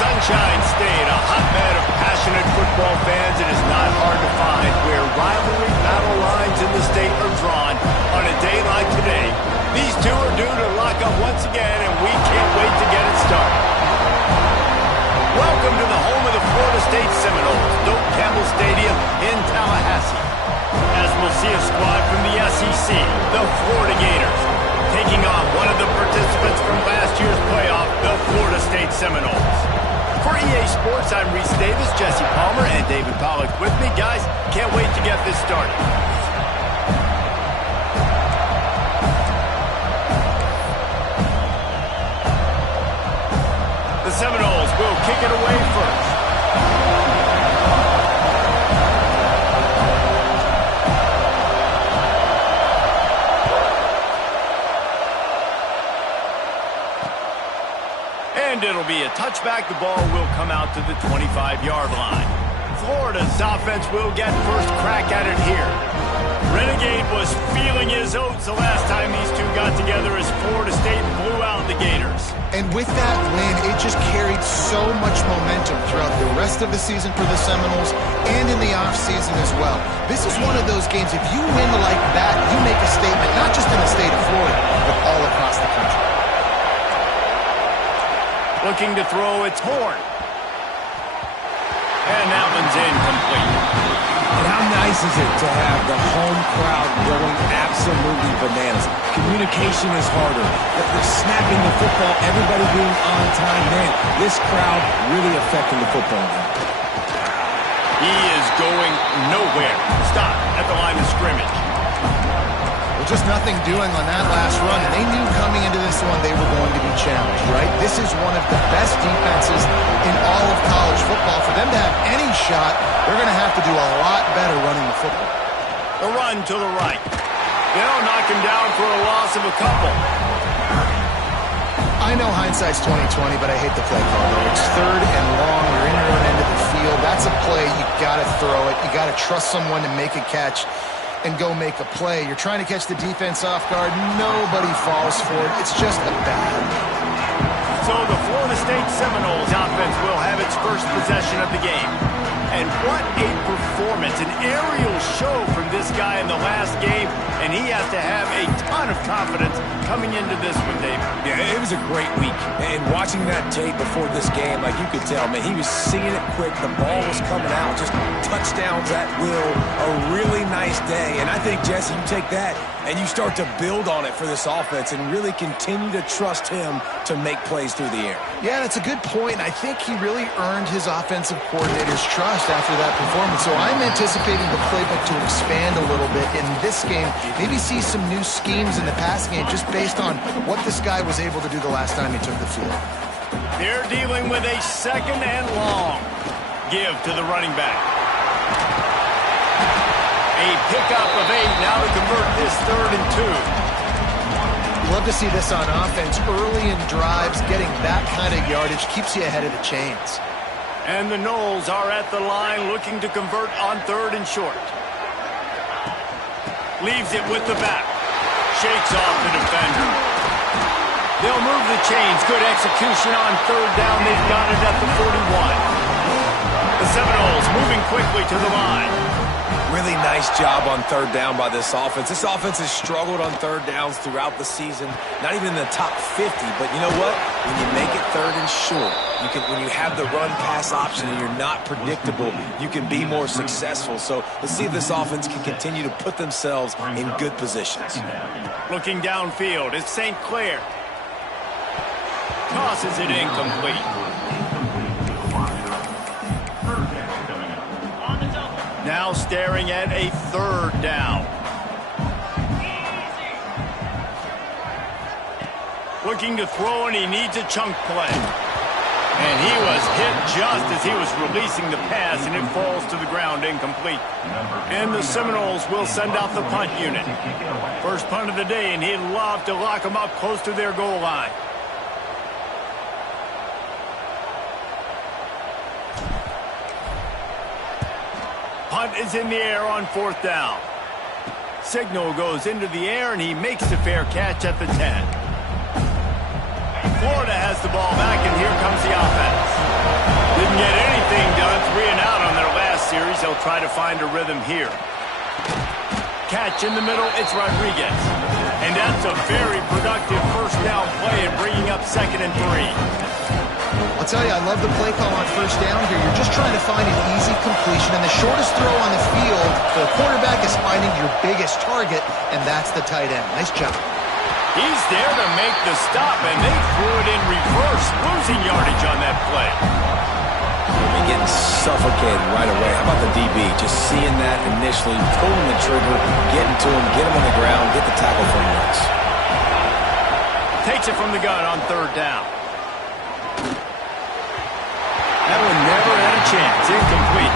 Sunshine State, a hotbed of passionate football fans. It is not hard to find where rivalry battle lines in the state are drawn on a day like today. These two are due to lock up once again, and we can't wait to get it started. Welcome to the home of the Florida State Seminoles, Doak Campbell Stadium in Tallahassee. As we'll see a squad from the SEC, the Florida Gators, taking on one of the participants from last year's playoff, the Florida State Seminoles. For EA Sports, I'm Reese Davis, Jesse Palmer, and David Pollack with me. Guys, can't wait to get this started. The Seminoles will kick it away first. And it'll be a touchback. The ball will come out to the 25-yard line. Florida's offense will get first crack at it here. Renegade was feeling his oats the last time these two got together as Florida State blew out the Gators. And with that win, it just carried so much momentum throughout the rest of the season for the Seminoles and in the offseason as well. This is one of those games, if you win like that, you make a statement, not just in the state of Florida, but all across the country. Looking to throw, it's Horn. And that one's incomplete. And how nice is it to have the home crowd going absolutely bananas? Communication is harder. They're snapping the football, everybody being on time. Man, this crowd really affecting the football now. He is going nowhere. Stop at the line of scrimmage. Well, just nothing doing on that last run, and they knew coming into this one they were going to be challenged, right? This is one of the best defenses in all of college football. For them to have any shot, they're going to have to do a lot better running the football. The run to the right. They'll knock him down for a loss of a couple. I know hindsight's 20/20, but I hate the play call, though. It's third and long. You're in your own end of the field. That's a play. You got to throw it. You got to trust someone to make a catch and go make a play. You're trying to catch the defense off guard. Nobody falls for it. It's just a bad. So the Florida State Seminoles offense will have its first possession of the game. And what a performance, an aerial show from this guy in the last game, and he has to have a ton of confidence coming into this one, Dave. Yeah, it was a great week. And watching that tape before this game, like you could tell, man, he was seeing it quick. The ball was coming out, just touchdowns at will. A really nice day. And I think, Jesse, you take that and you start to build on it for this offense and really continue to trust him to make plays through the air. Yeah, that's a good point. I think he really earned his offensive coordinator's trust after that performance. So I'm anticipating the playbook to expand a little bit in this game. Maybe see some new schemes in the pass game just based on what this guy was able to do the last time he took the field. They're dealing with a second and long. Give to the running back. A pickup of 8 now to convert this 3rd and 2. Love to see this on offense. Early in drives, getting that kind of yardage keeps you ahead of the chains. And the Noles are at the line looking to convert on 3rd and short. Leaves it with the back. Shakes off the defender. They'll move the chains. Good execution on 3rd down. They've got it at the 41. The Seminoles moving quickly to the line. Really nice job on 3rd down by this offense. This offense has struggled on 3rd downs throughout the season. Not even in the top 50, but you know what? When you make it 3rd and short, when you have the run-pass option and you're not predictable, you can be more successful. So let's see if this offense can continue to put themselves in good positions. Looking downfield, it's St. Clair. Tosses it incomplete. Now staring at a 3rd down. Looking to throw, and he needs a chunk play. And he was hit just as he was releasing the pass, and it falls to the ground incomplete. And the Seminoles will send out the punt unit. First punt of the day, and he'd love to lock them up close to their goal line. Punt is in the air on 4th down. Signal goes into the air, and he makes the fair catch at the 10. Florida has the ball back, and here comes the offense. series, they'll try to find a rhythm here. Catch in the middle, it's Rodriguez. And that's a very productive first down play and bringing up 2nd and 3. I'll tell you, I love the play call on first down here. You're just trying to find an easy completion, and the shortest throw on the field, the quarterback is finding your biggest target, and that's the tight end. Nice job. He's there to make the stop, and they threw it in reverse, losing yardage on that play. You're getting suffocated right away. How about the DB? Just seeing that initially, pulling the trigger, getting to him, get him on the ground, get the tackle for him next. Takes it from the gun on 3rd down. That one never had a chance. Incomplete.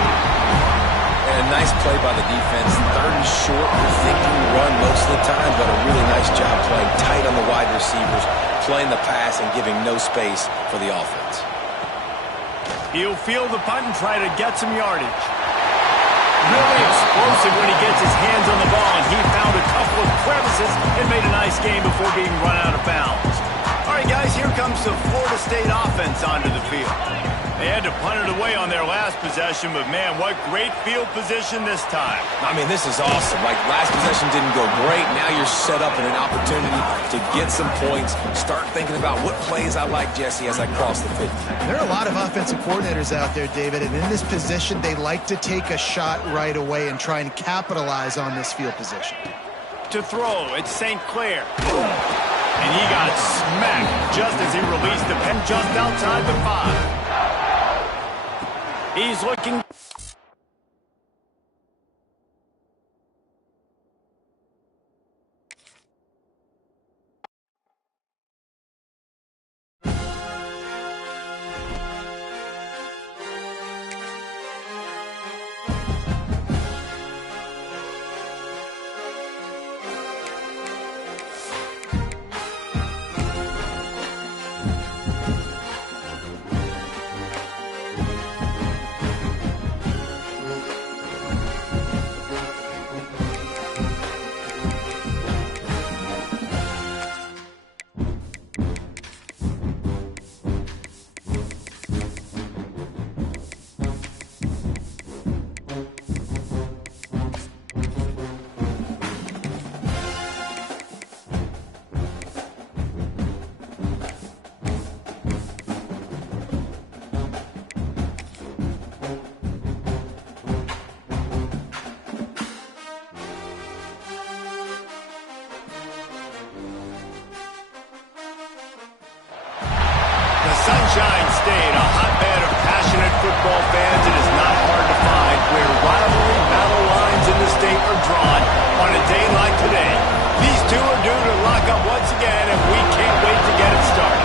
And a nice play by the defense. 3rd and short. You're thinking run most of the time, but a really nice job playing tight on the wide receivers, playing the pass and giving no space for the offense. He'll field the punt and try to get some yardage. Really explosive when he gets his hands on the ball, and he found a couple of crevices and made a nice game before being run out of bounds. All right, guys, here comes the Florida State offense onto the field. They had to punt it away on their last possession, but, man, what great field position this time. I mean, this is awesome. Like, last possession didn't go great. Now you're set up in an opportunity to get some points. Start thinking about what plays I like, Jesse, as I cross the 50. There are a lot of offensive coordinators out there, David, and in this position, they like to take a shot right away and try and capitalize on this field position. To throw, it's St. Clair. And he got smacked just as he released the pen just outside the 5. He's looking. Sunshine State, a hotbed of passionate football fans. It is not hard to find where rivalry battle lines in the state are drawn on a day like today. These two are due to lock up once again, and we can't wait to get it started.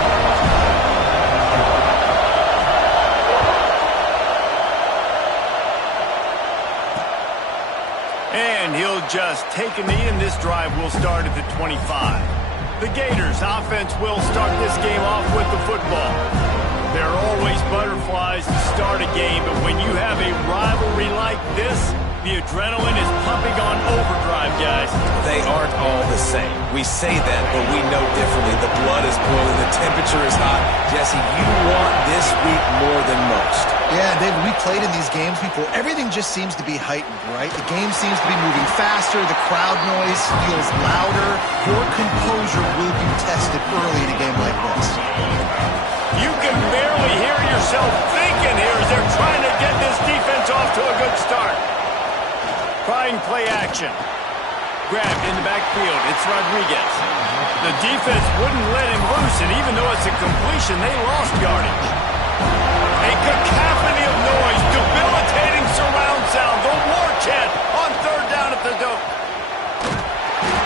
And he'll just take a knee, and this drive will start at the 25. The Gators offense will start this game off with the football. There are always butterflies to start a game, but when you have a rivalry like this, the adrenaline is pumping on overdrive, guys. They aren't all the same. We say that, but we know differently. The blood is boiling. The temperature is hot. Jesse, you want this week more than most. Yeah, David, we played in these games before. Everything just seems to be heightened, right? The game seems to be moving faster. The crowd noise feels louder. Your composure will be tested early in a game like this. You can barely hear yourself thinking here as they're trying to get this defense off to a good start. Trying play action. Grabbed in the backfield. It's Rodriguez. The defense wouldn't let him loose, and even though it's a completion, they lost yardage. A cacophony of noise, debilitating surround sound, the war chant on 3rd down at the Doak.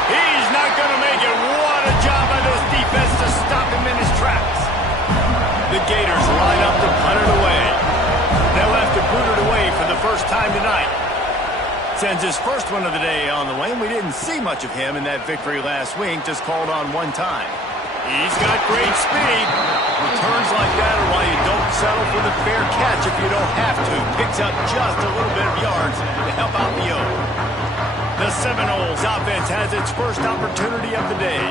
He's not going to make it. What a job by this defense to stop him in his tracks. The Gators line up to punt it away. They'll have to boot it away for the first time tonight. Sends his first one of the day on the way, and we didn't see much of him in that victory last week, just called on one time. He's got great speed. Returns like that are why you don't settle for the fair catch if you don't have to. Picks up just a little bit of yards to help out the Oak. The Seminoles offense has its first opportunity of the day.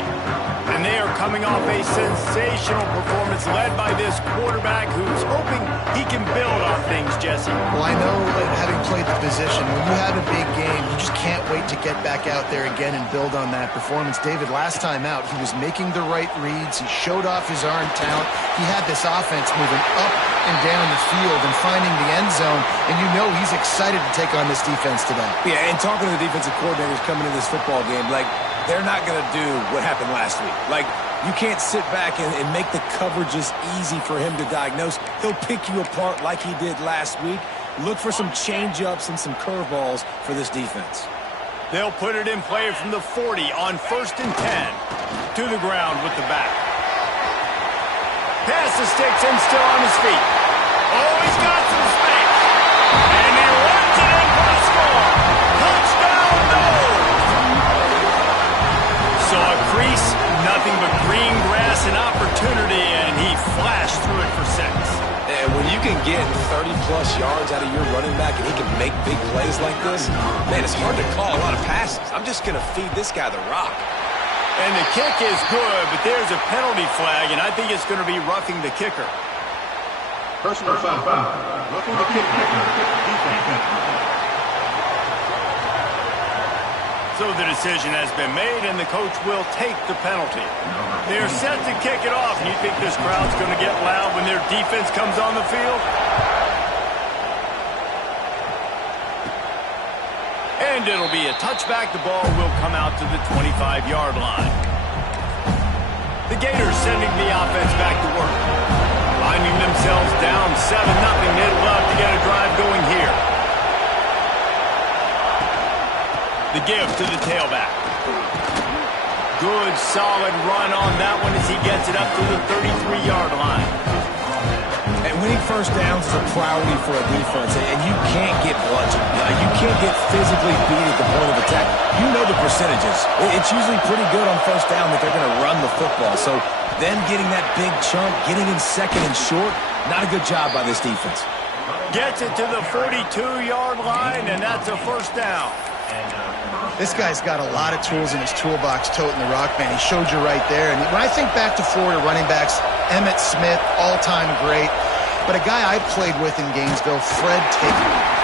And they are coming off a sensational performance led by this quarterback who's hoping he can build on things Jesse? Well, I know, having played the position, when you have a big game, you just can't wait to get back out there again and build on that performance. David, last time out, he was making the right reads. He showed off his arm talent. He had this offense moving up and down the field and finding the end zone, and you know he's excited to take on this defense today. Yeah, and talking to the defensive coordinators coming into this football game, like, they're not going to do what happened last week. Like, you can't sit back and make the coverages easy for him to diagnose. He'll pick you apart like he did last week. Look for some change-ups and some curveballs for this defense. They'll put it in play from the 40 on 1st and 10. To the ground with the back. Pass the sticks and still on his feet. Oh, he's got some space. And he runs it in for the score. Touchdown, no! Saw a crease, nothing but green grass and opportunity, and he flashed through it for 6. And when you can get 30-plus yards out of your running back and he can make big plays like this, man, it's hard to call a lot of passes. I'm just going to feed this guy the rock. And the kick is good, but there's a penalty flag, and I think it's going to be roughing the kicker. Personal foul. Roughing the kicker. Defense. So the decision has been made, and the coach will take the penalty. They're set to kick it off, and you think this crowd's going to get loud when their defense comes on the field? And it'll be a touchback. The ball will come out to the 25-yard line. The Gators sending the offense back to work. Finding themselves down 7-0. They'd love to get a drive going here. The give to the tailback. Good, solid run on that one as he gets it up to the 33-yard line. And winning first downs is a priority for a defense, and you can't get bludgeoned. You can't get physically beat at the point of attack. You know the percentages. It's usually pretty good on first down that they're going to run the football. So then getting that big chunk, getting in second and short, not a good job by this defense. Gets it to the 42-yard line, and that's a first down. This guy's got a lot of tools in his toolbox toting the rock, man. He showed you right there. And when I think back to Florida running backs, Emmitt Smith, all-time great. But a guy I played with in Gainesville, Fred Taker.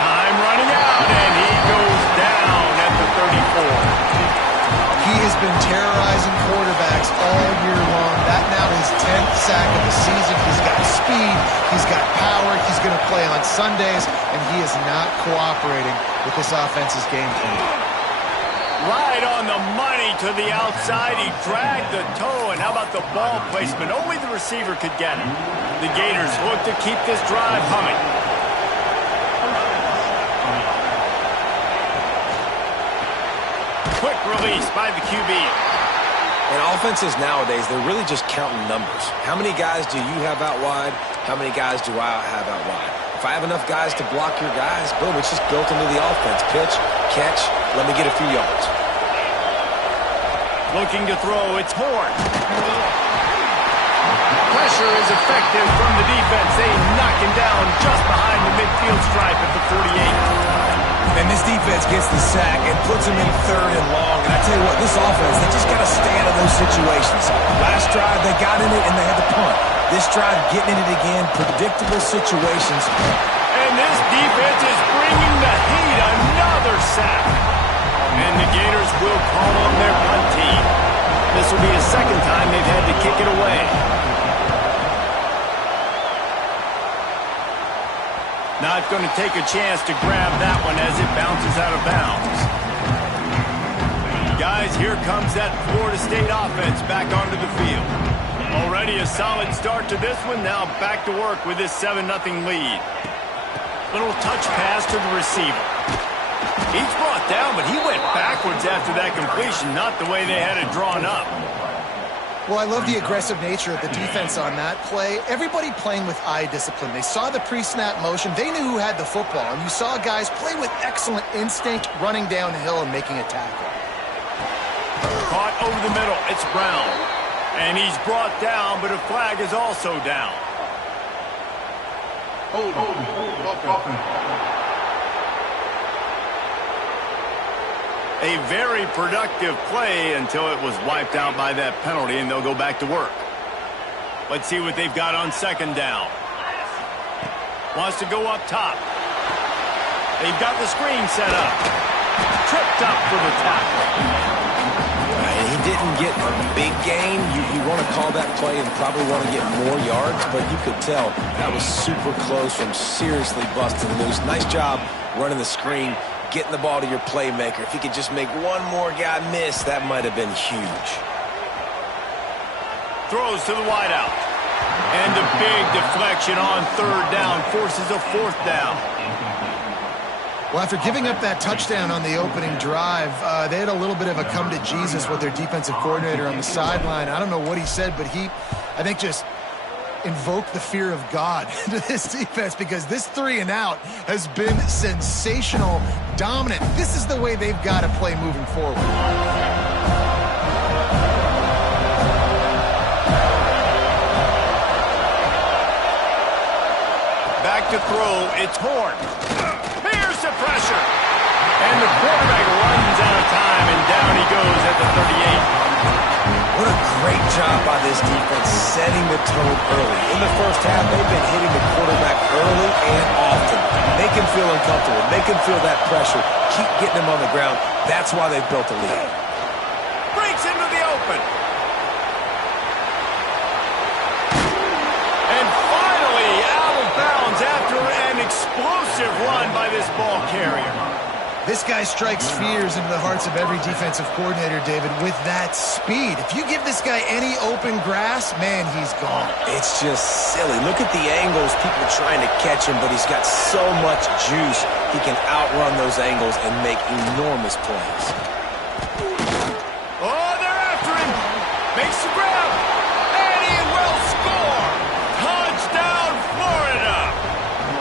Time running out, and he goes down at the 34. He has been terrorizing quarterbacks all year long. That now his 10th sack of the season. He's got speed. He's got power. He's going to play on Sundays, and he is not cooperating with this offense's game plan. Right on the money to the outside. He dragged the toe, and how about the ball placement? Only the receiver could get it. The Gators look to keep this drive humming. Quick release by the QB. And offenses nowadays, they're really just counting numbers. How many guys do you have out wide? How many guys do I have out wide? If I have enough guys to block your guys, boom, it's just built into the offense. Pitch, catch, let me get a few yards. Looking to throw, it's Horn. Pressure is effective from the defense. They knock him down just behind the midfield stripe at the 48. And this defense gets the sack and puts him in 3rd and long. And I tell you what, this offense, they just got to stay out of those situations. Last drive, they got in it and they had to punt. This drive, getting in it again, predictable situations. And this defense is bringing the heat. Another sack. And the Gators will call on their punt team. This will be the second time they've had to kick it away. Not going to take a chance to grab that one as it bounces out of bounds. Guys, here comes that Florida State offense back onto the field. Already a solid start to this one. Now back to work with this 7-0 lead. Little touch pass to the receiver. He's brought down, but he went backwards after that completion, not the way they had it drawn up. Well, I love the aggressive nature of the defense on that play. Everybody playing with eye discipline. They saw the pre-snap motion. They knew who had the football, and you saw guys play with excellent instinct, running down the hill and making a tackle. Caught over the middle. It's Brown. And he's brought down, but a flag is also down. Hold. A very productive play until it was wiped out by that penalty, and they'll go back to work. Let's see what they've got on 2nd down. Wants to go up top. They've got the screen set up. Tripped up for the tackle. He didn't get a big gain. You want to call that play and probably want to get more yards, but you could tell that was super close from seriously busting loose. Nice job running the screen, getting the ball to your playmaker. If he could just make one more guy miss, that might have been huge. Throws to the wideout. And a big deflection on third down forces a fourth down. Well, after giving up that touchdown on the opening drive, they had a little bit of a come-to-Jesus with their defensive coordinator on the sideline. I don't know what he said, but he, I think, just invoked the fear of God into this defense because this 3-and-out has been sensational, dominant. This is the way they've got to play moving forward. Back to throw, it's Horn. Here's the pressure. And the quarterback runs out of time, and down he goes at the 38. What a great job by this defense setting the tone early. In the first half, they've been hitting the quarterback early and often. Make him feel uncomfortable. Make him feel that pressure. Keep getting him on the ground. That's why they've built a lead. Breaks into the open. And finally out of bounds after an explosive run by this ball carrier. This guy strikes fears into the hearts of every defensive coordinator, David, with that speed. If you give this guy any open grass, man, he's gone. It's just silly. Look at the angles, people trying to catch him, but he's got so much juice. He can outrun those angles and make enormous plays. Oh, they're after him. Makes the grab. And he will score. Touchdown, Florida.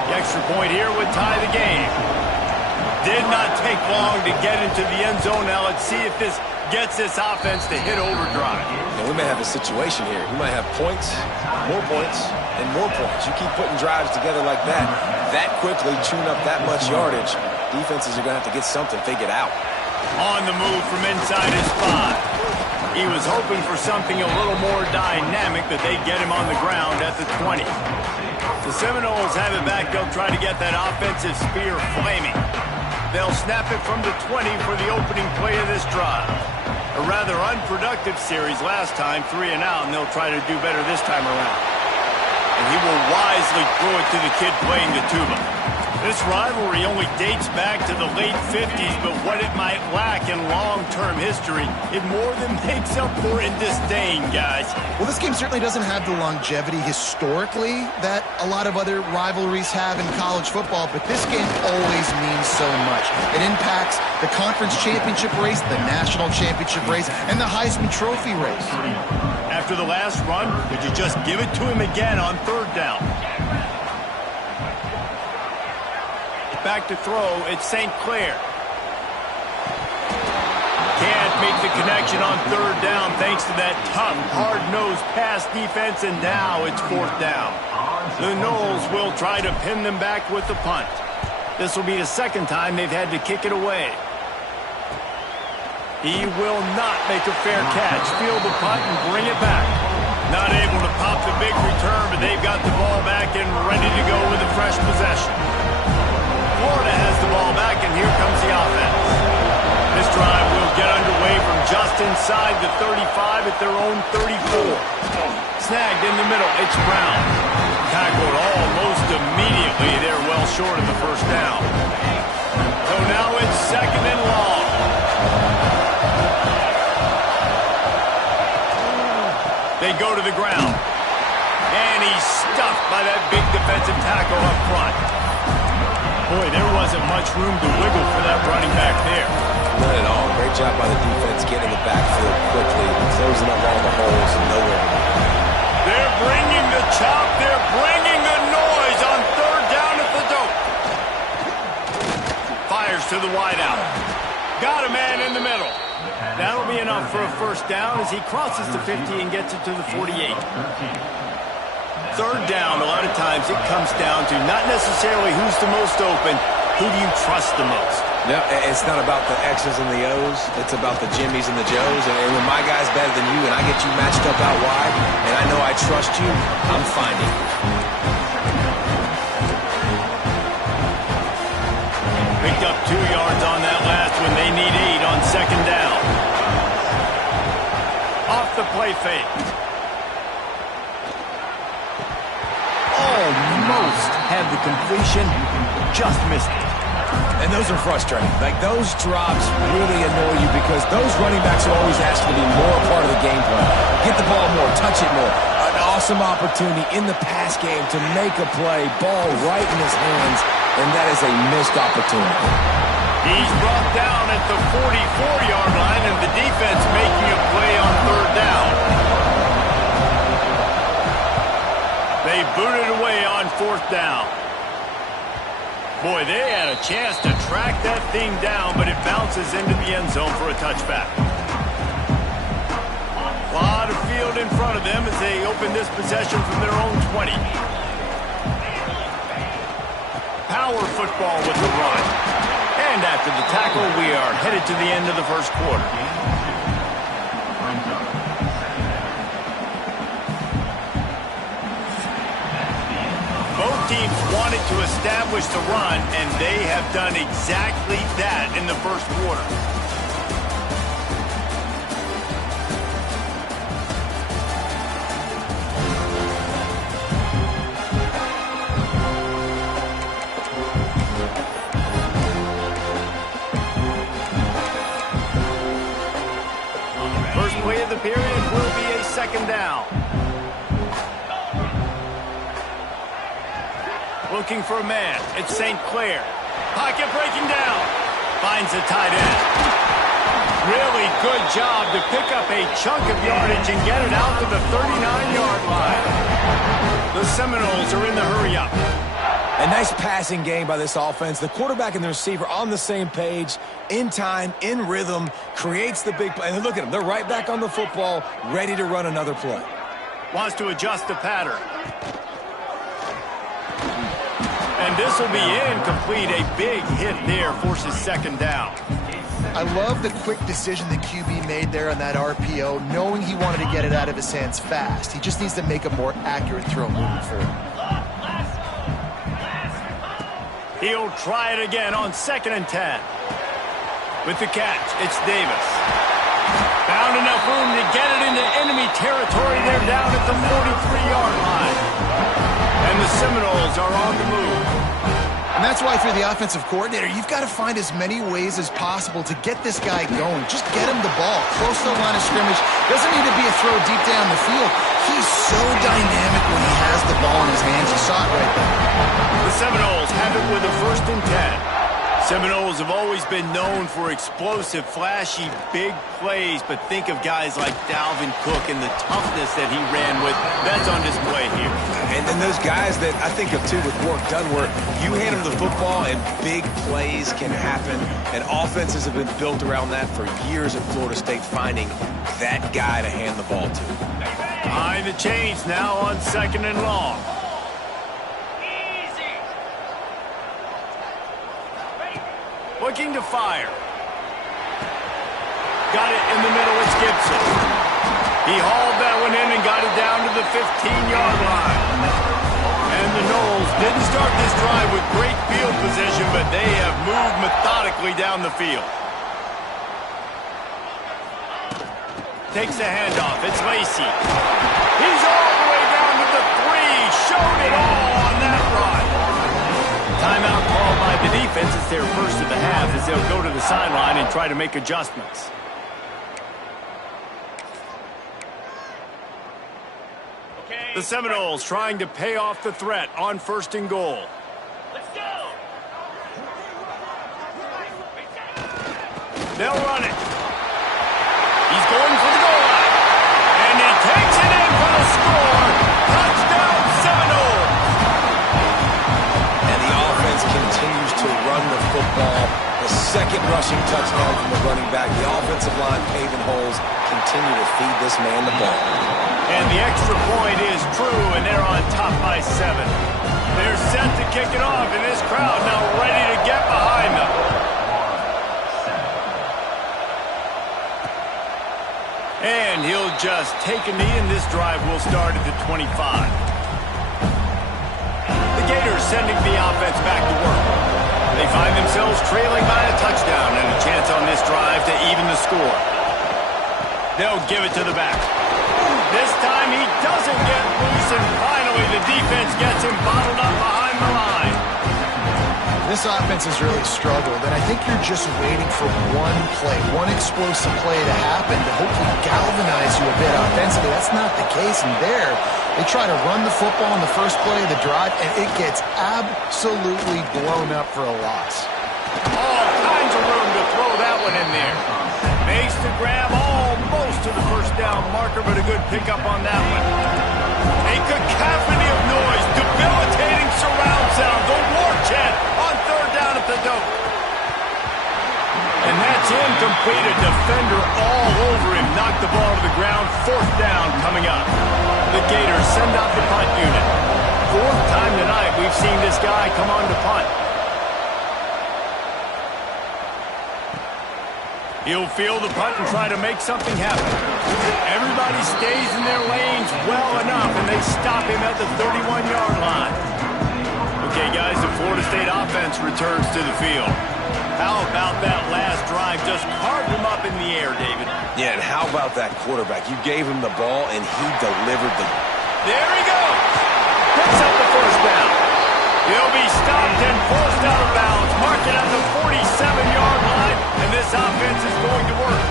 The extra point here would tie the game. Did not take long to get into the end zone. Now let's see if this gets this offense to hit overdrive. Now we may have a situation here. We might have points, and more points. You keep putting drives together like that quickly, chewing up that much yardage, defenses are going to have to get something figured out. On the move from inside his 5. He was hoping for something a little more dynamic, that they'd get him on the ground at the 20. The Seminoles have it back. They'll try to get that offensive spear flaming. They'll snap it from the 20 for the opening play of this drive. A rather unproductive series last time, 3-and-out, and they'll try to do better this time around. And he will wisely throw it to the kid playing the tuba. This rivalry only dates back to the late 50s, but what it might lack in long-term history, it more than makes up for in disdain, guys. Well, this game certainly doesn't have the longevity historically that a lot of other rivalries have in college football, but this game always means so much. It impacts the conference championship race, the national championship race, and the Heisman Trophy race. After the last run, would you just give it to him again on third down? Back to throw, it's St. Clair. Can't make the connection on third down thanks to that tough, hard-nosed pass defense, and now it's fourth down. The Noles will try to pin them back with the punt. This will be the second time they've had to kick it away. He will not make a fair catch. Field the punt and bring it back. Not able to pop the big return, but they've got the ball back and ready to go with a fresh possession. Florida has the ball back, and here comes the offense. This drive will get underway from just inside the 35 at their own 34. Snagged in the middle, it's Brown. Tackled almost immediately. They're well short of the first down. So now it's second and long. They go to the ground. And he's stuffed by that big defensive tackle up front. Boy, there wasn't much room to wiggle for that running back there. Not at all. Great job by the defense getting the backfield quickly, closing up all the holes and nowhere to go. They're bringing the chop. They're bringing the noise on third down at the dope. Fires to the wideout. Got a man in the middle. That'll be enough for a first down as he crosses the 50 and gets it to the 48. Third down, a lot of times it comes down to not necessarily who's the most open, who do you trust the most? No, it's not about the X's and the O's. It's about the Jimmies and the Joes. And when my guy's better than you and I get you matched up out wide and I know I trust you, I'm finding you. breakaway fake. Almost had the completion, just missed it. And those are frustrating. Like, those drops really annoy you because those running backs are always asked to be more a part of the game plan. Get the ball more, touch it more. An awesome opportunity in the pass game to make a play, ball right in his hands, and that is a missed opportunity. He's brought down at the 44-yard line, and the defense making a play on third down. They booted away on fourth down. Boy, they had a chance to track that thing down, but it bounces into the end zone for a touchback. A lot of field in front of them as they open this possession from their own 20. Power football with the run. And after the tackle, we are headed to the end of the first quarter. Both teams wanted to establish the run, and they have done exactly that in the first quarter. First play of the period will be a second down. Looking for a man. It's St. Clair. Pocket breaking down. Finds the tight end. Really good job to pick up a chunk of yardage and get it out to the 39-yard line. The Seminoles are in the hurry-up. A nice passing game by this offense. The quarterback and the receiver on the same page, in time, in rhythm, creates the big play. And look at them. They're right back on the football, ready to run another play. Wants to adjust the pattern. And this will be incomplete. A big hit there forces second down. I love the quick decision the QB made there on that RPO, knowing he wanted to get it out of his hands fast. He just needs to make a more accurate throw moving forward. He'll try it again on 2nd and 10. With the catch, it's Davis. Found enough room to get it into enemy territory. They're down at the 43-yard line. And the Seminoles are on the move. And that's why, through the offensive coordinator, you've got to find as many ways as possible to get this guy going. Just get him the ball close to the line of scrimmage. Doesn't need to be a throw deep down the field. He's so dynamic when he has the ball in his hands. You saw it right there. The Seminoles have it with a 1st and 10. Seminoles have always been known for explosive, flashy, big plays, but think of guys like Dalvin Cook and the toughness that he ran with. That's on display here. And then those guys that I think of, too, with Warrick Dunn, you hand them the football and big plays can happen. And offenses have been built around that for years at Florida State, finding that guy to hand the ball to. Behind the chains now on 2nd and long. Looking to fire. Got it in the middle, it's Gibson. He hauled that one in and got it down to the 15-yard line. And the Noles didn't start this drive with great field position, but they have moved methodically down the field. Takes the handoff, it's Lacey. He's all the way down to the 3, showed it all on that run. Timeout called by the defense. It's their first of the half as they'll go to the sideline and try to make adjustments. The Seminoles trying to pay off the threat on 1st and goal. Let's go. They'll run it. He's going for the goal line. And he takes it in for the score. Touchdown Seminoles. And the offense continues to run the football. The second rushing touchdown from the running back. The offensive line paving holes, continue to feed this man the ball. And the extra point is true, and they're on top by 7. They're set to kick it off, and this crowd now ready to get behind them. And he'll just take a knee, and this drive will start at the 25. The Gators sending the offense back to work. They find themselves trailing by a touchdown and a chance on this drive to even the score. They'll give it to the back. This time he doesn't get loose, and finally the defense gets him bottled up behind the line. This offense has really struggled, and I think you're just waiting for one play, one explosive play to happen to hopefully galvanize you a bit offensively. That's not the case, and there they try to run the football in the first play of the drive, and it gets absolutely blown up for a loss. All kinds of room to throw that one in there. Makes the grab almost to the first down marker, but a good pickup on that one. A cacophony of noise, debilitating surround sound, the war chant on third down at the dope. And that's incomplete, a defender all over him, knocked the ball to the ground, fourth down coming up. The Gators send out the punt unit. Fourth time tonight we've seen this guy come on to punt. He'll field the punt and try to make something happen. Everybody stays in their lanes well enough, and they stop him at the 31-yard line. Okay, guys, the Florida State offense returns to the field. How about that last drive? Just carved him up in the air, David. Yeah, and how about that quarterback? You gave him the ball, and he delivered the... There he goes. Picks up the first down. He'll be stopped and forced out of bounds. Mark it at the 47-yard line, and this offense is going to work.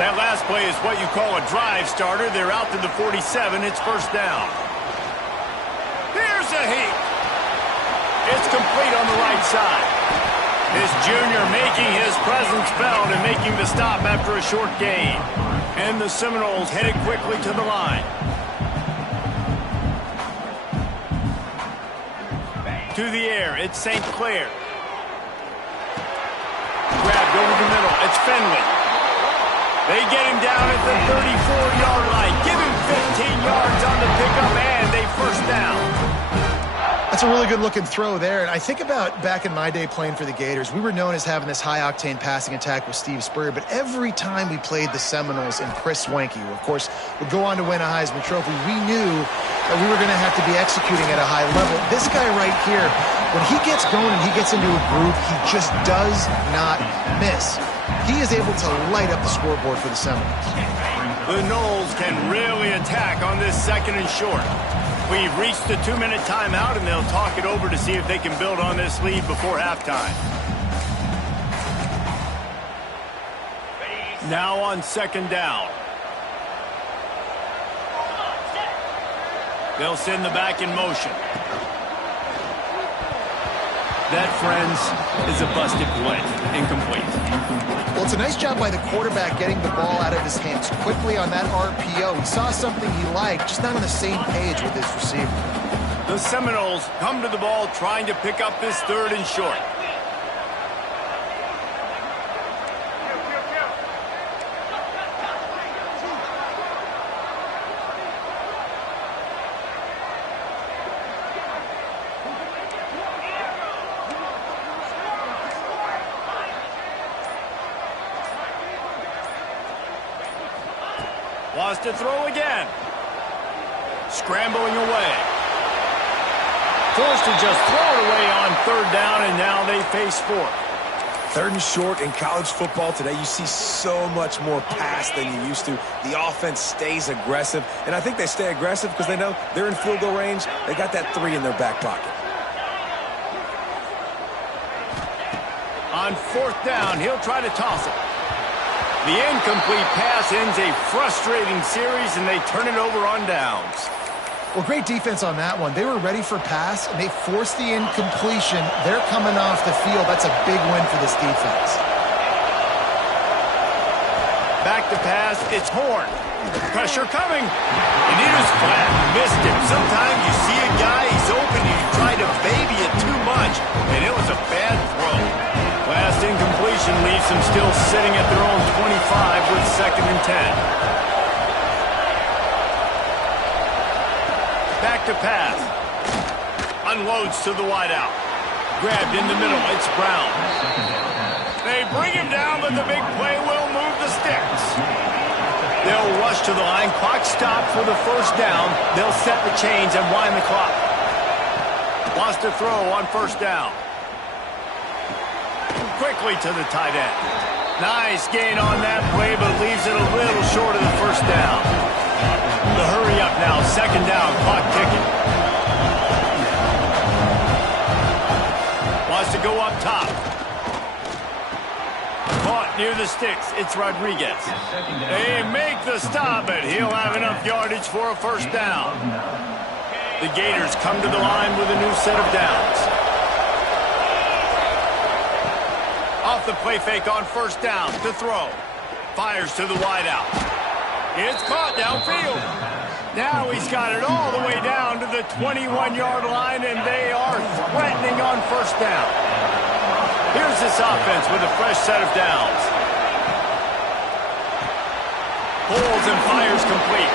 That last play is what you call a drive starter. They're out to the 47. It's first down. Here's a heat. It's complete on the right side. This junior making his presence felt and making the stop after a short gain. And the Seminoles headed quickly to the line. To the air, it's St. Clair. Grabbed over the middle, it's Finley. They get him down at the 34-yard line. Give him 15 yards on the pickup, and a first down. That's a really good-looking throw there. And I think about back in my day playing for the Gators, we were known as having this high-octane passing attack with Steve Spurrier, but every time we played the Seminoles and Chris Wenke, who, of course, would go on to win a Heisman Trophy, we knew that we were going to have to be executing at a high level. This guy right here, when he gets going and he gets into a groove, he just does not miss. He is able to light up the scoreboard for the Seminoles. The Noles can really attack on this second and short. We've reached the 2-minute timeout, and they'll talk it over to see if they can build on this lead before halftime. Now on second down. They'll send the back in motion. That, friends, is a busted play. Incomplete. Well, it's a nice job by the quarterback getting the ball out of his hands quickly on that RPO. He saw something he liked, just not on the same page with his receiver. The Seminoles come to the ball trying to pick up this third and short. Wants to throw again. Scrambling away. Forced to just throw it away on third down, and now they face fourth. Third and short in college football today, you see so much more pass than you used to. The offense stays aggressive, and I think they stay aggressive because they know they're in field goal range. They got that 3 in their back pocket. On fourth down, he'll try to toss it. The incomplete pass ends a frustrating series, and they turn it over on downs. Well, great defense on that one. They were ready for pass, and they forced the incompletion. They're coming off the field. That's a big win for this defense. Back to pass. It's Horn. Pressure coming. And he was flat. Missed him. Sometimes you see a guy, he's open, and you try to baby it too much, and it was a bad throw. Last incompletion leaves them still sitting at their own 25 with second and 10. Back to pass. Unloads to the wideout. Grabbed in the middle. It's Brown. They bring him down, but the big play will move the sticks. They'll rush to the line. Clock stopped for the first down. They'll set the chains and wind the clock. Wants to throw on first down. Quickly to the tight end. Nice gain on that play, but leaves it a little short of the first down. The hurry up now, second down, clock ticking. Wants to go up top. Caught near the sticks, it's Rodriguez. They make the stop, but he'll have enough yardage for a first down. The Gators come to the line with a new set of downs. Off the play fake on first down to throw. Fires to the wideout. It's caught downfield. Now he's got it all the way down to the 21-yard line, and they are threatening on first down. Here's this offense with a fresh set of downs. Pulls and fires complete.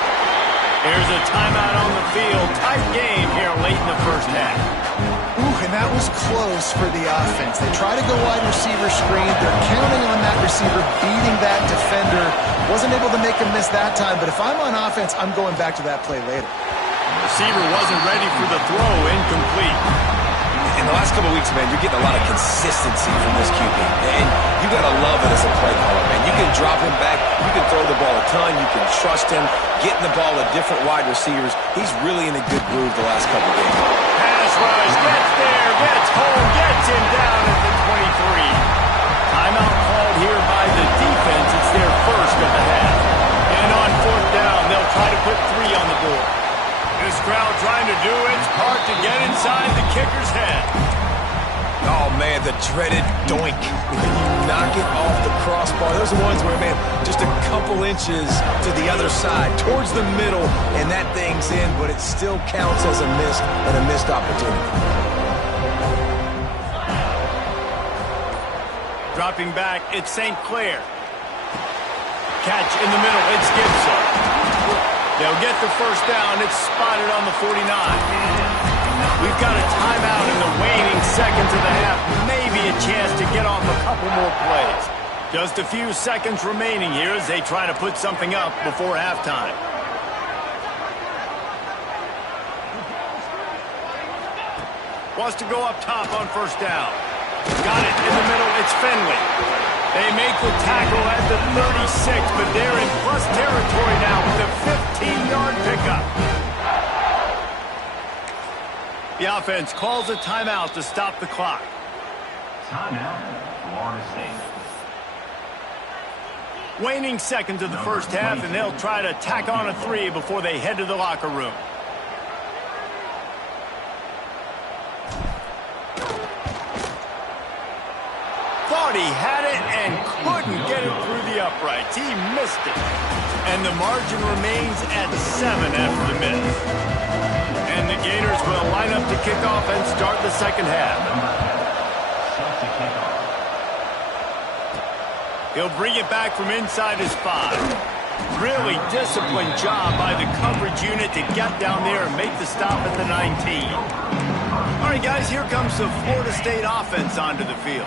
Here's a timeout on the field. Tight game here late in the first half. Ooh, and that was close for the offense. They try to go wide receiver screen. They're counting on that receiver beating that defender. Wasn't able to make him miss that time, but if I'm on offense, I'm going back to that play later. Receiver wasn't ready for the throw, incomplete. In the last couple of weeks, man, you're getting a lot of consistency from this QB. And you got to love it as a play caller, man. You can drop him back. You can throw the ball a ton. You can trust him. Getting the ball to different wide receivers. He's really in a good groove the last couple of games. Pass rush, gets there, gets home, gets him down at the 23. Timeout called here by the defense. It's their first of the half. And on fourth down, they'll try to put 3 on the board. This crowd trying to do its part to get inside the kicker's head. Oh, man, the dreaded doink. When you knock it off the crossbar, those are ones where, man, just a couple inches to the other side, towards the middle, and that thing's in, but it still counts as a miss and a missed opportunity. Dropping back, it's St. Clair. Catch in the middle, it's Gibson. They'll get the first down. It's spotted on the 49. We've got a timeout in the waning seconds of the half. Maybe a chance to get off a couple more plays. Just a few seconds remaining here as they try to put something up before halftime. Wants to go up top on first down. Got it in the middle. It's Finley. They make the tackle at the 36, but they're in plus territory now with a 15-yard pickup. The offense calls a timeout to stop the clock. Timeout, Florida State. Waning seconds of the first half, and they'll try to tack on a 3 before they head to the locker room. Thought he had it and couldn't get it through the uprights. He missed it. And the margin remains at 7 after the miss. And the Gators will line up to kick off and start the second half. He'll bring it back from inside his 5. Really disciplined job by the coverage unit to get down there and make the stop at the 19. All right, guys, here comes the Florida State offense onto the field.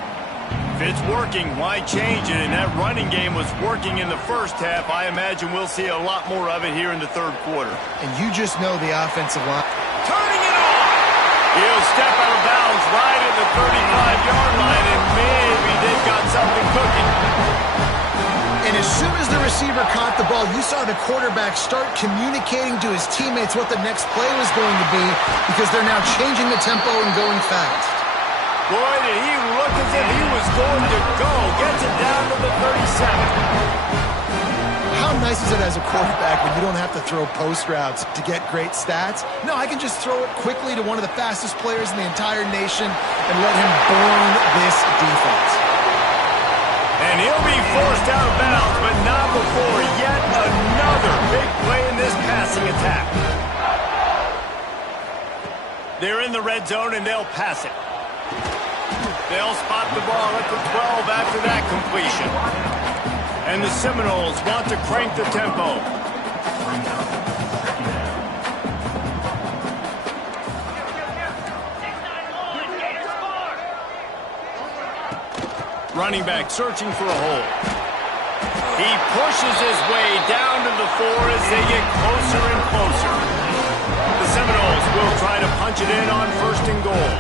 If it's working, why change it? And that running game was working in the first half. I imagine we'll see a lot more of it here in the third quarter. And you just know the offensive line. Turning it on! He'll step out of bounds right at the 35-yard line, and maybe they've got something cooking. And as soon as the receiver caught the ball, you saw the quarterback start communicating to his teammates what the next play was going to be because they're now changing the tempo and going fast. Boy, did he look as if he was going to go. Gets it down to the 37. How nice is it as a quarterback when you don't have to throw post routes to get great stats? No, I can just throw it quickly to one of the fastest players in the entire nation and let him burn this defense. And he'll be forced out of bounds, but not before yet another big play in this passing attack. They're in the red zone, and they'll pass it. They'll spot the ball at the 12 after that completion. And the Seminoles want to crank the tempo. Running back searching for a hole. He pushes his way down to the 4 as they get closer and closer. The Seminoles will try to punch it in on first and goal.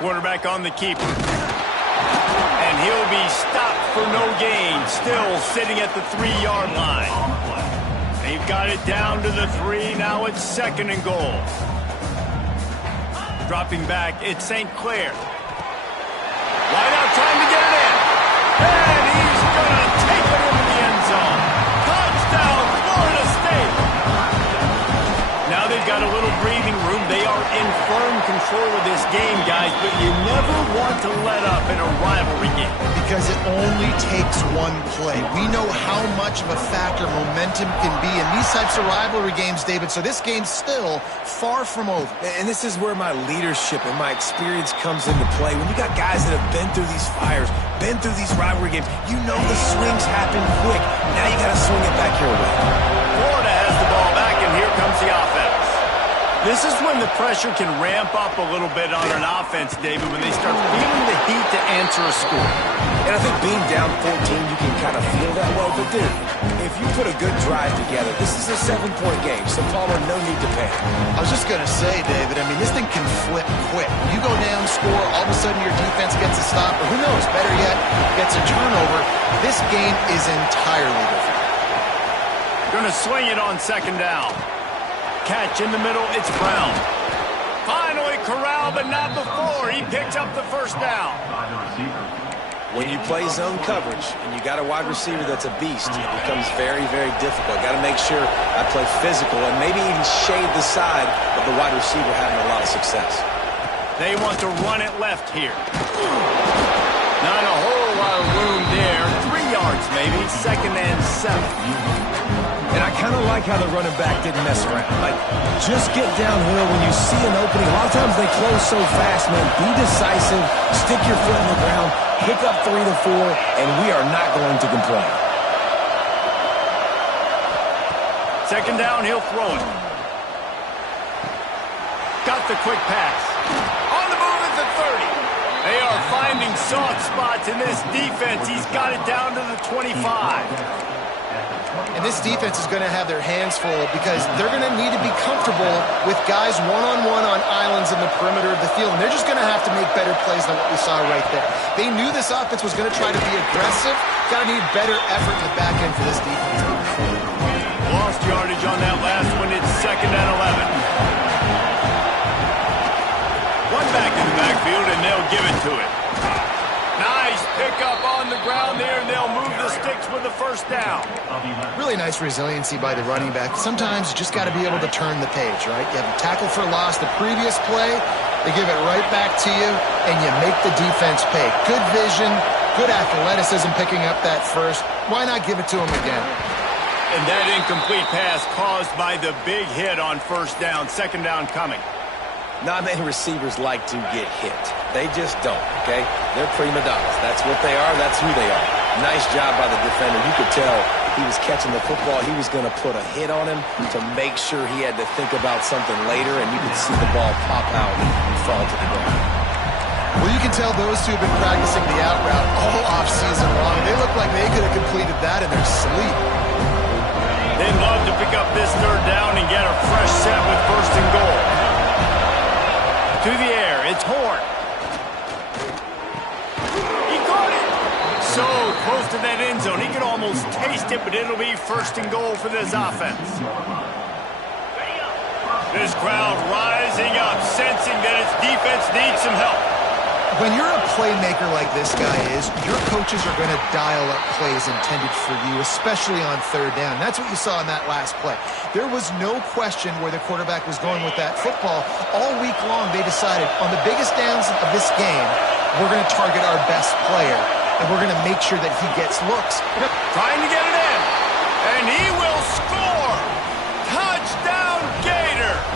Quarterback on the keeper. And he'll be stopped for no gain, still sitting at the 3-yard line. They've got it down to the 3. Now it's 2nd and goal. Dropping back, it's St. Clair. Wide out trying to get it in. And he's going to take it into the end zone. Touchdown, Florida State. Now they've got a little breathing room. They are in firm control of this game, guys, but you never want to let up in a rivalry game. Because it only takes one play. We know how much of a factor momentum can be in these types of rivalry games, David, so this game's still far from over. And this is where my leadership and my experience comes into play. When you got guys that have been through these fires, been through these rivalry games, you know the swings happen quick. Now you got to swing it back your way. Florida has the ball back, and here comes the offense. This is when the pressure can ramp up a little bit on an offense, David, when they start feeling the heat to answer a score. And I think being down 14, you can kind of feel that way. But, dude, if you put a good drive together, this is a 7-point game, so Palmer, no need to panic. I was just going to say, David, I mean, this thing can flip quick. You go down, score, all of a sudden your defense gets a stop, or who knows, better yet, gets a turnover. This game is entirely different. Going to swing it on 2nd down. Catch in the middle, it's Brown. Finally corralled, but not before. He picks up the 1st down. When you play zone coverage and you got a wide receiver that's a beast, it becomes very, very difficult. Got to make sure I play physical and maybe even shade the side of the wide receiver having a lot of success. They want to run it left here. Not a whole lot of room there. 3 yards maybe, 2nd and 7. And I kind of like how the running back didn't mess around. Like, just get downhill when you see an opening. A lot of times they close so fast, man. Be decisive, stick your foot in the ground, pick up 3 to 4, and we are not going to complain. 2nd down, he'll throw it. Got the quick pass. On the move at the 30. They are finding soft spots in this defense. He's got it down to the 25. And this defense is going to have their hands full because they're going to need to be comfortable with guys one-on-one on islands in the perimeter of the field. And they're just going to have to make better plays than what we saw right there. They knew this offense was going to try to be aggressive. Got to need better effort in the back end for this defense. Lost yardage on that last one. It's 2nd and 11. One back in the backfield, and they'll give it to it. Nice pickup on the ground there, and they'll move the sticks with the 1st down. Really nice resiliency by the running back. Sometimes you just got to be able to turn the page, right? You have a tackle for loss the previous play, they give it right back to you, and you make the defense pay. Good vision, good athleticism picking up that first. Why not give it to him again? And that incomplete pass caused by the big hit on 1st down, 2nd down coming. Not many receivers like to get hit. They just don't, okay? They're prima donnas. That's what they are. That's who they are. Nice job by the defender. You could tell he was catching the football. He was going to put a hit on him to make sure he had to think about something later, and you could see the ball pop out and fall to the ground. Well, you can tell those two have been practicing the out route all offseason long. They look like they could have completed that in their sleep. They'd love to pick up this 3rd down and get a fresh set with 1st and goal. To the air, it's Horn. He caught it. So close to that end zone. He could almost taste it, but it'll be 1st and goal for this offense. This crowd rising up, sensing that its defense needs some help. When you're a playmaker like this guy is, your coaches are going to dial up plays intended for you, especially on 3rd down. That's what you saw in that last play. There was no question where the quarterback was going with that football. All week long, they decided on the biggest downs of this game, we're going to target our best player, and we're going to make sure that he gets looks. Trying to get it in, and he will score. Touchdown, Gators.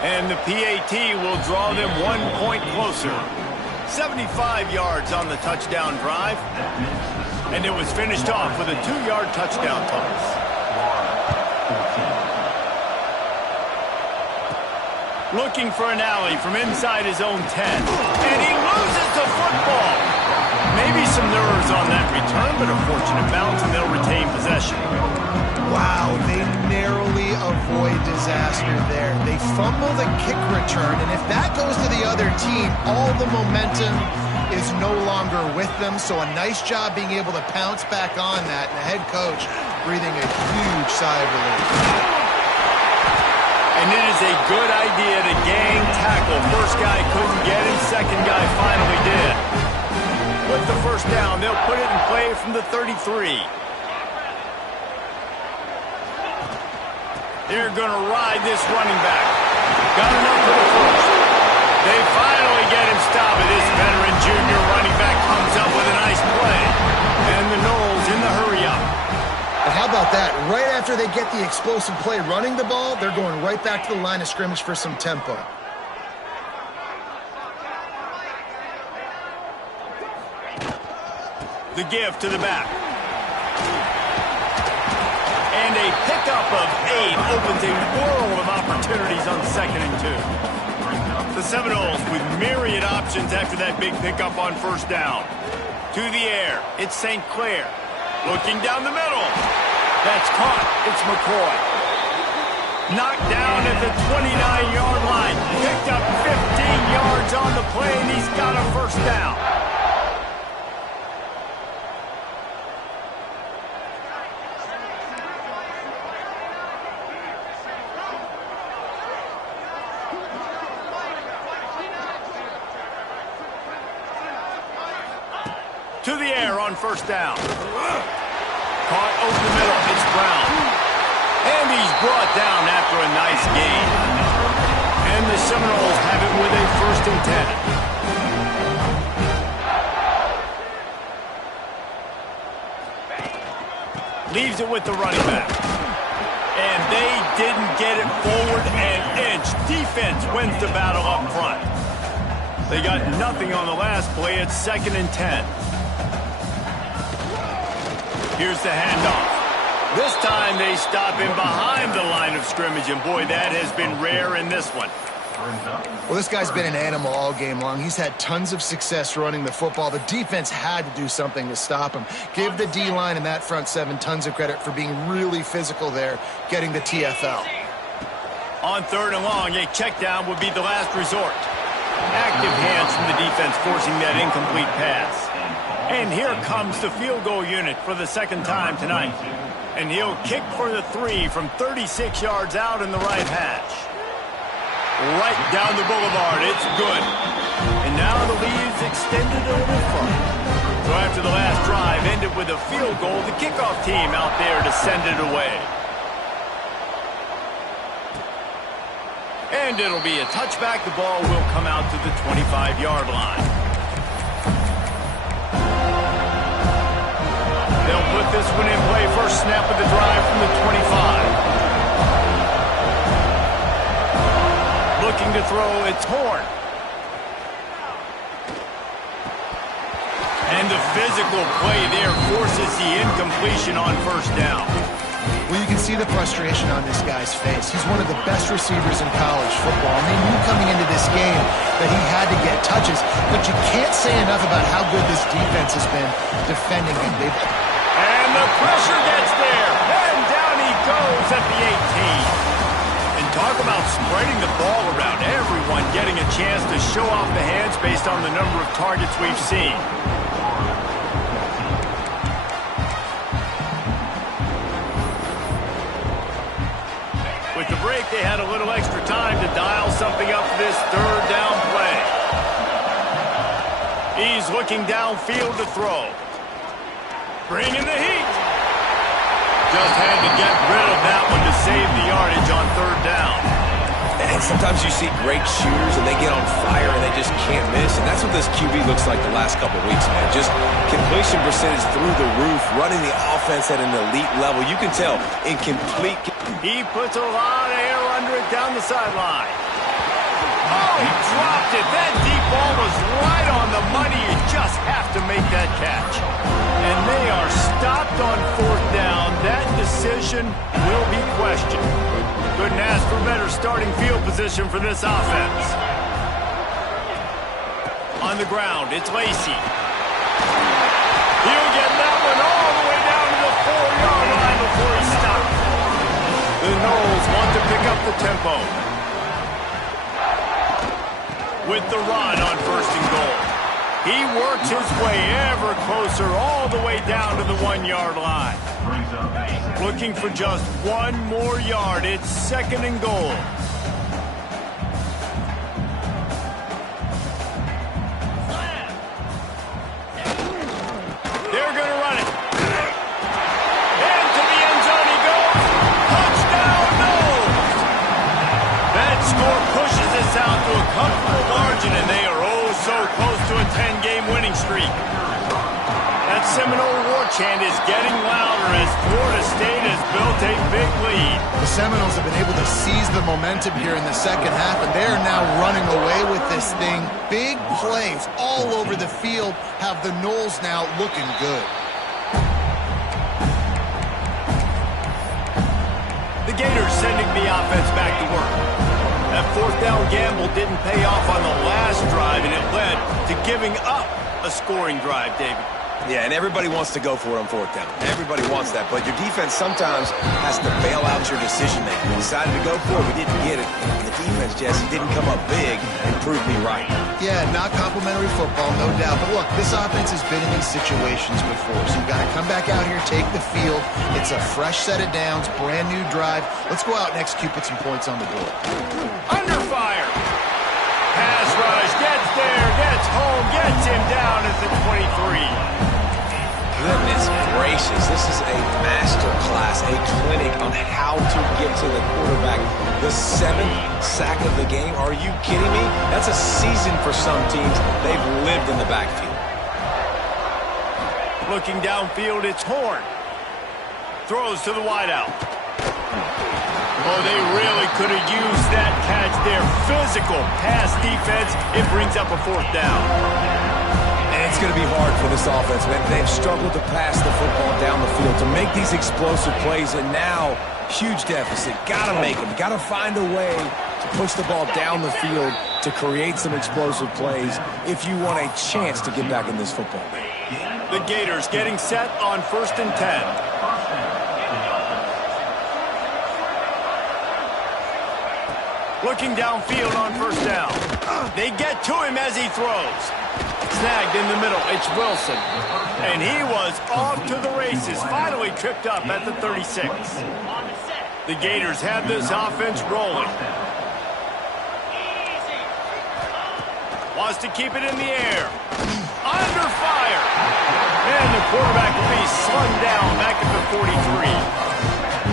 And the PAT will draw them 1 point closer. 75 yards on the touchdown drive. And it was finished off with a 2-yard touchdown toss. Looking for an alley from inside his own 10. And he loses the football. Maybe some nerves on that return, but a fortunate bounce, and they'll retain possession. Wow, they narrowly avoid disaster. fumble the kick return, and if that goes to the other team, all the momentum is no longer with them. So a nice job being able to pounce back on that, and the head coach breathing a huge sigh of relief. And it is a good idea to gang tackle. First guy couldn't get him, second guy finally did. With the first down, they'll put it in play from the 33. They're going to ride this running back. Got enough for the first. They finally get him stopped. This veteran junior running back comes up with a nice play. And the Noles in the hurry-up. And how about that? Right after they get the explosive play running the ball, they're going right back to the line of scrimmage for some tempo. The give to the back. And a pickup of 8 opens a world of opportunities on 2nd and 2. The Seminoles with myriad options after that big pickup on first down. To the air, it's St. Clair. Looking down the middle. That's caught. It's McCoy. Knocked down at the 29-yard line. Picked up 15 yards on the play, and he's got a first down. To the air on first down. Caught over the middle. It's Brown. And he's brought down after a nice gain. And the Seminoles have it with a 1st and 10. Leaves it with the running back. And they didn't get it forward an inch. Defense wins the battle up front. They got nothing on the last play. It's 2nd and 10. Here's the handoff. This time they stop him behind the line of scrimmage, and boy, that has been rare in this one. Well, this guy's been an animal all game long. He's had tons of success running the football. The defense had to do something to stop him. Give the D-line and that front 7 tons of credit for being really physical there, getting the TFL. On 3rd and long, a check down would be the last resort. Active hands from the defense forcing that incomplete pass. And here comes the field goal unit for the 2nd time tonight. And he'll kick for the 3 from 36 yards out in the right hash. Right down the boulevard. It's good. And now the lead's extended a little further. So after the last drive ended with a field goal, the kickoff team out there to send it away. And it'll be a touchback. The ball will come out to the 25-yard line. They'll put this one in play. First snap of the drive from the 25. Looking to throw, it's Horn. And the physical play there forces the incompletion on first down. Well, you can see the frustration on this guy's face. He's one of the best receivers in college football, and they knew coming into this game that he had to get touches, but you can't say enough about how good this defense has been defending him. And the pressure gets there, and down he goes at the 18. And talk about spreading the ball around, everyone getting a chance to show off the hands based on the number of targets we've seen. With the break, they had a little extra time to dial something up for this 3rd down play. He's looking downfield to throw. Bringing the heat. Just had to get rid of that one to save the yardage on 3rd down. And sometimes you see great shooters and they get on fire and they just can't miss. And that's what this QB looks like the last couple weeks, man. Just completion percentage through the roof, running the offense at an elite level. You can tell in complete... He puts a lot of air under it down the sideline. Oh, he dropped it. That deep ball was right on the money. You just have to make that catch. And they are stopped on 4th down. That decision will be questioned. Couldn't ask for better starting field position for this offense. On the ground, it's Lacey. He'll get that one all the way down to the 4-yard line before he stops. The Noles want to pick up the tempo. with the run on 1st and goal. He works his way ever closer all the way down to the 1-yard line. Looking for just 1 more yard. It's 2nd and goal. They're going to run it. Into the end zone he goes. Touchdown, Knowles! That score pushes us out to a comfortable margin, and they are so close to a 10-game winning streak. That Seminole war chant is getting louder as Florida State has built a big lead. The Seminoles have been able to seize the momentum here in the second half, and they are now running away with this thing. Big plays all over the field have the Noles now looking good. The Gators sending the offense back to work. That 4th down gamble didn't pay off on the last drive, and it led to giving up a scoring drive, David. Yeah, and everybody wants to go for it on 4th down. Everybody wants that, but your defense sometimes has to bail out your decision-making. We decided to go for it, we didn't get it. And the defense, Jesse, didn't come up big and prove me right. Yeah, not complimentary football, no doubt. But look, this offense has been in these situations before, so you've got to come back out here, take the field. It's a fresh set of downs, brand new drive. Let's go out and execute, put some points on the board. Under fire. Pass rush, gets there, gets home, gets him down at the 23. Goodness gracious, this is a master class, a clinic on how to get to the quarterback. The 7th sack of the game, are you kidding me? That's a season for some teams. They've lived in the backfield. Looking downfield, it's Horn. Throws to the wideout. Oh, they really could have used that catch there. Physical pass defense. It brings up a 4th down. And it's going to be hard for this offense, man. They've struggled to pass the football down the field, to make these explosive plays, and now, huge deficit. Got to make them. Got to find a way to push the ball down the field to create some explosive plays if you want a chance to get back in this football game. The Gators getting set on 1st and 10. Looking downfield on 1st down. They get to him as he throws. Snagged in the middle, it's Wilson. And he was off to the races, finally tripped up at the 36. The Gators have this offense rolling. Wants to keep it in the air. Under fire. And the quarterback will be slung down back at the 43.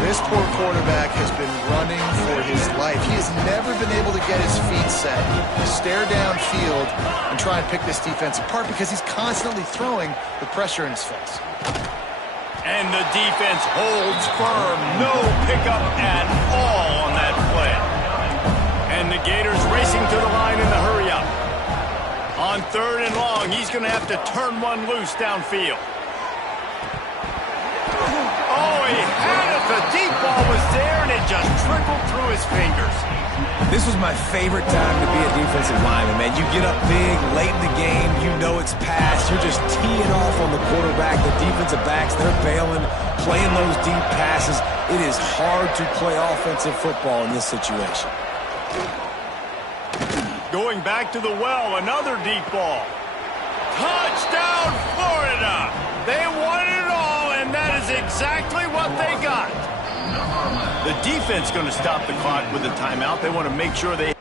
This poor quarterback has been running for his life. He has never been able to get his feet set, stare downfield, and try and pick this defense apart because he's constantly throwing the pressure in his face. And the defense holds firm. No pickup at all on that play. And the Gators racing to the line in the hurry-up. On 3rd and long, he's going to have to turn one loose downfield. Oh, he had it. The deep ball was there, and it just trickled through his fingers. This was my favorite time to be a defensive lineman, man. You get up big, late in the game, you know it's past. You're just teeing off on the quarterback. The defensive backs, they're bailing, playing those deep passes. It is hard to play offensive football in this situation. Going back to the well, another deep ball. Touchdown, Florida! They won it all, and that is exactly what they got. The defense going to stop the clock with a timeout. They want to make sure they...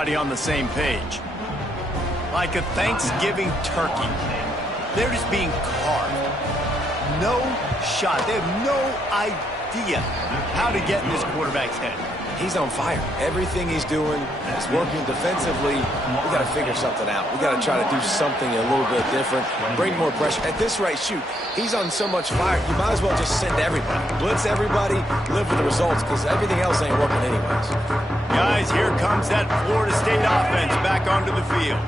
Everybody on the same page. Like a Thanksgiving turkey. They're just being carved. No shot. They have no idea how to get in this quarterback's head. he's on fire. Everything he's doing is working defensively. We got to figure something out. We got to try to do something a little bit different, bring more pressure. At this rate, shoot, he's on so much fire, you might as well just send everybody. Blitz everybody, live with the results, because everything else ain't working anyways. Guys, here comes that Florida State offense back onto the field.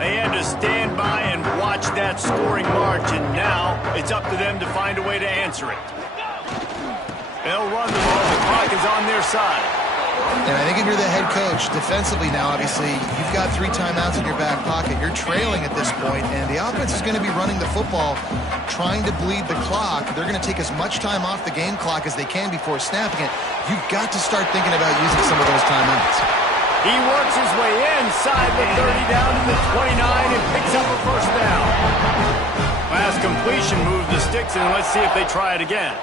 They had to stand by and watch that scoring march, and now it's up to them to find a way to answer it. They'll run the ball. The clock is on their side. And I think if you're the head coach, defensively now, obviously, you've got 3 timeouts in your back pocket. You're trailing at this point, and the offense is going to be running the football, trying to bleed the clock. They're going to take as much time off the game clock as they can before snapping it. You've got to start thinking about using some of those timeouts. He works his way inside the 30 down to the 29 and picks up a first down. Last completion moved the sticks, and let's see if they try it again.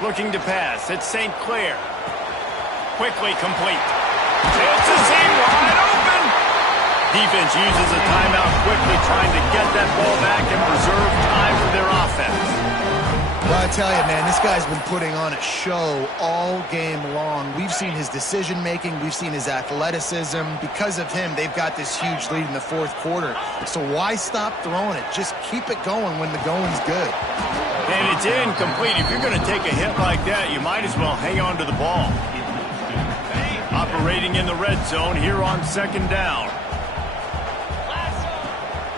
Looking to pass. It's St. Clair. Quickly complete. Chance to see wide open. Defense uses a timeout quickly, trying to get that ball back and preserve time for their offense. Well, I tell you, man, this guy's been putting on a show all game long. We've seen his decision-making. We've seen his athleticism. Because of him, they've got this huge lead in the 4th quarter. So why stop throwing it? Just keep it going when the going's good. And it's incomplete. If you're going to take a hit like that, you might as well hang on to the ball. Operating in the red zone here on 2nd down.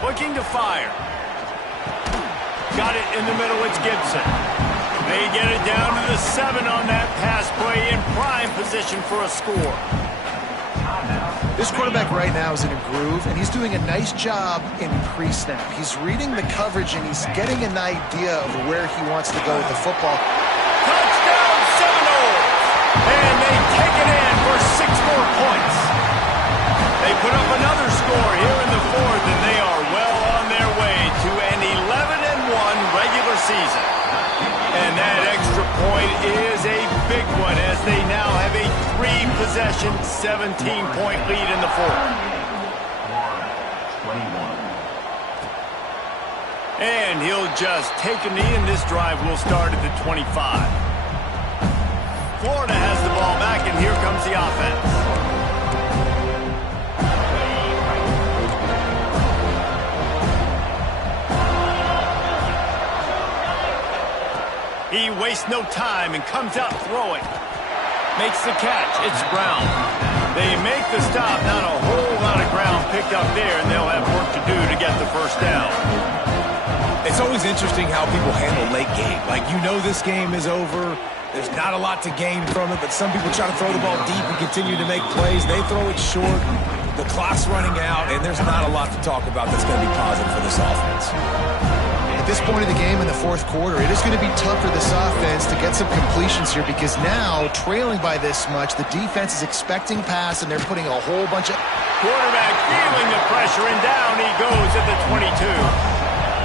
Looking to fire. Got it in the middle. It's Gibson. They get it down to the 7 on that pass play, in prime position for a score. This quarterback right now is in a groove, and he's doing a nice job in pre-snap. He's reading the coverage, and he's getting an idea of where he wants to go with the football. Touchdown Seminoles! And they take it in for 6 more points. They put up another score here in the 4th, and they are well on their way to an 11-1 regular season. And that extra point is a big one, as they now have a 3-possession, 17-point lead in the 4th. And he'll just take a knee, and this drive will start at the 25. Florida has the ball back, and here comes the offense. He wastes no time and comes out throwing. Makes the catch. It's Brown. They make the stop. Not a whole lot of ground picked up there, and they'll have work to do to get the first down. It's always interesting how people handle late game. Like, you know this game is over. There's not a lot to gain from it, but some people try to throw the ball deep and continue to make plays. They throw it short. The clock's running out, and there's not a lot to talk about that's going to be positive for this offense. At this point of the game in the 4th quarter, it is going to be tough for this offense to get some completions here, because now, trailing by this much, the defense is expecting pass, and they're putting a whole bunch of... Quarterback feeling the pressure, and down he goes at the 22.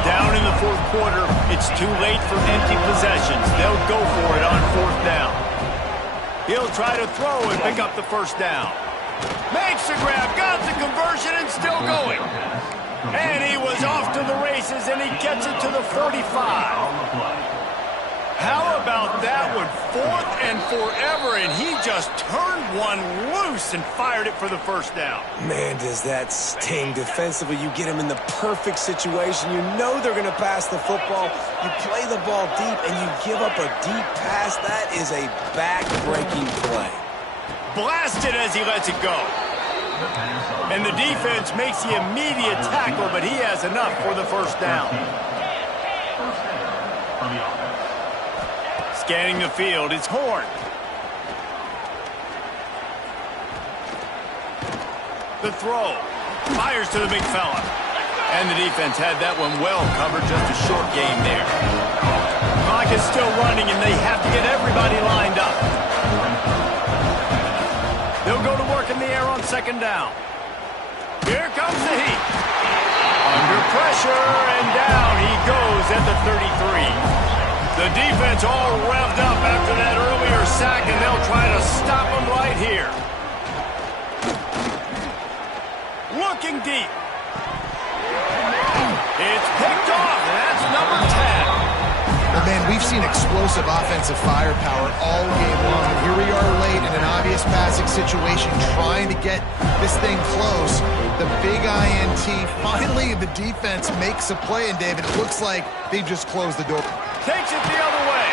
Down in the 4th quarter, it's too late for empty possessions. They'll go for it on 4th down. He'll try to throw and pick up the first down. Makes the grab, got the conversion, and still going. And he was off to the races, and he gets it to the 45. How about that one? 4th and forever, and he just turned one loose and fired it for the first down. Man, does that sting defensively. You get him in the perfect situation. You know they're going to pass the football. You play the ball deep, and you give up a deep pass. That is a back-breaking play. Blasted as he lets it go. And the defense makes the immediate tackle, but he has enough for the first down. Scanning the field, it's Horn. The throw. Fires to the big fella. And the defense had that one well covered, just a short game there. Clock is still running, and they have to get everybody lined up. They'll go to work in the air on 2nd down. Here comes the heat. Under pressure, and down he goes at the 33. The defense all revved up after that earlier sack, and they'll try to stop him right here. Looking deep. It's picked off, and that's number 10. Well, man, we've seen explosive offensive firepower all game long. And here we are late in an obvious passing situation trying to get this thing close. The big INT. Finally, the defense makes a play. And, David, it looks like they just closed the door. Takes it the other way.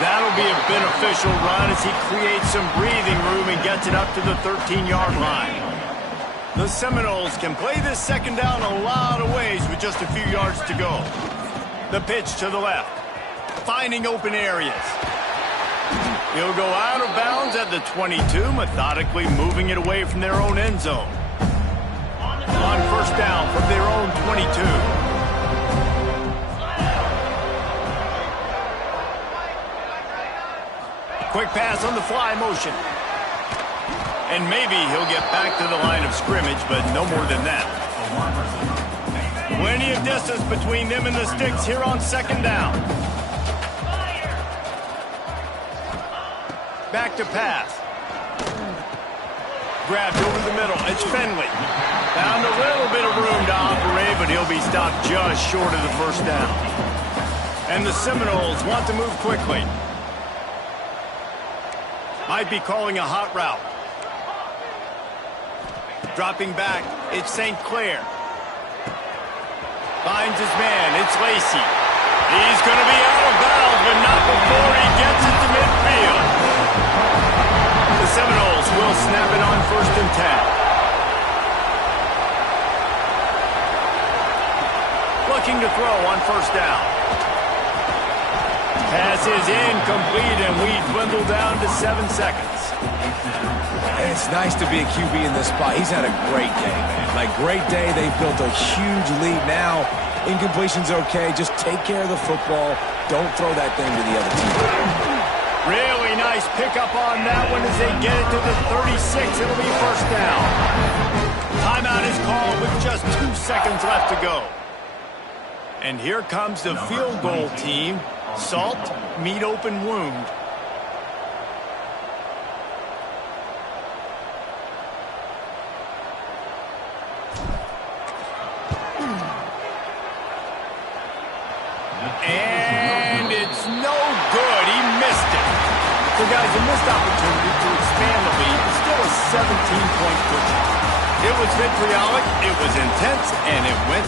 That'll be a beneficial run as he creates some breathing room and gets it up to the 13-yard line. The Seminoles can play this second down a lot of ways with just a few yards to go. The pitch to the left. Finding open areas. He'll go out of bounds at the 22, methodically moving it away from their own end zone. On first down from their own 22. Quick pass on the fly motion. And maybe he'll get back to the line of scrimmage, but no more than that. Plenty of distance between them and the sticks here on second down. Back to pass. Grabbed over the middle. It's Finley. Found a little bit of room to operate, but he'll be stopped just short of the first down. And the Seminoles want to move quickly. Might be calling a hot route. Dropping back, it's St. Clair. Finds his man, it's Lacey. He's going to be out of bounds, but not before he gets it to midfield. The Seminoles will snap it on 1st and 10. Looking to throw on first down. Pass is incomplete, and we dwindle down to 7 seconds. And it's nice to be a QB in this spot. He's had a great day, man. Like, great day. They've built a huge lead now. Incompletion's okay. Just take care of the football. Don't throw that thing to the other team. Really nice pickup on that one as they get it to the 36. It'll be first down. Timeout is called with just 2 seconds left to go. And here comes the field goal team. Salt, meet open wound. And it's no good. He missed it. So, guys, a missed opportunity to expand the lead. Still a 17-point cushion. It was vitriolic, it was intense, and it went